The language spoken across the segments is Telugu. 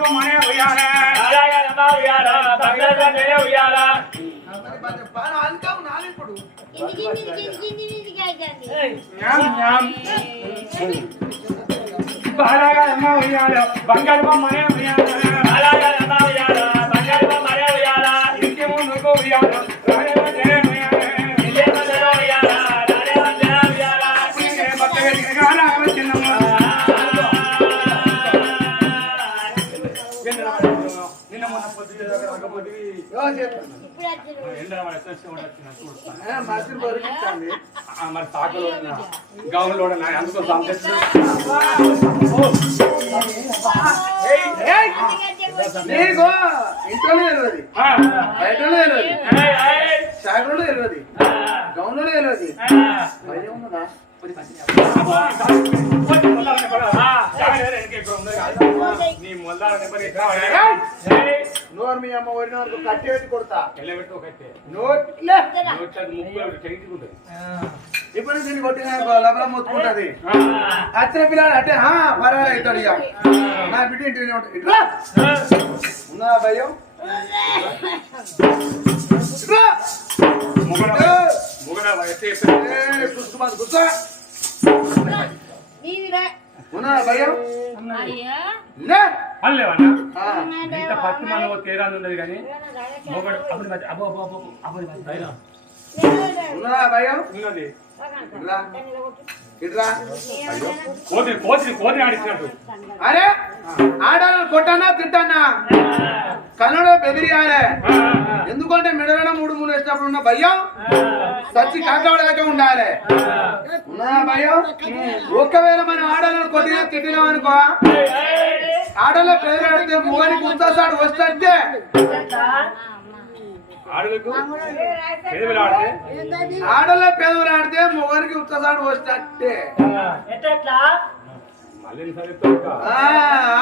బంగారపు మనే ఉయ్యాల ఉయ్యాల బంగారం ఉయ్యాల ఇప్పుడు బాలాగమ్మ ఉయ్యాల బంగారు బొమ్మనే ఉయ్యాల బాలాగమ్మ ఉయ్యాల బంగారు బొమ్మనే ఉయ్యాల ఇంటి ముందుకు ఉయ్యాల చిన్నమ్మ నిన్న మొన్న పొద్దు రాకపోతే ఎండ మరి సాకులు గౌన్లో అందుకో నీకు ఇంట్లోనే తెలియదు బయటలో తెలియదు షాకులో తెలియదు గౌన్లో తెలియదు భయం ఉన్నదా నోరు మీ అమ్మ వరి నోరు కట్టేది కొడతా ఇప్పుడు దీన్ని కొట్టిన లబల మొత్తుకుంటది అచ్చిన పిల్లాడు అంటే పర్వాలేదు అవుతాడు ఇక నా బిడ్డ ఇంటినే ఇట్లా ఉన్నా భయం ముగడ ముగడ కూర్చో ఉన్నారా భయం పనిలేవన్నా ఇంత పత్తి మనలో తేరాలు ఉన్నది కానీ మొగడు అప్పుడు అబ్బో అబ్బో అబ్బో ఉన్నది ఇట్లా కోతి కోతి కోతి ఆడిచ్చినట్టు అరే ఆడాలని కొట్టానా తిట్టానా కన్నడ బెదిరియాలే ఎందుకంటే మెడలన మూడు మూడు వేసినప్పుడు ఉన్న భయం సచ్చి కాకవడలకే ఉండాలి భయం ఒకవేళ మనం ఆడాలని కొద్దిగా తిట్టినాం అనుకో ఆడలో బెదిరాడితే మొగని ఉత్సాహాడు వస్తే ఆడలో పెదవులు ఆడితే మొగరికి ఉత్తసాడు వస్తే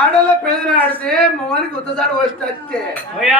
ఆడలో పెళ్ళి ఆడితే మొగానికి ఉత్తసాడు వచ్చి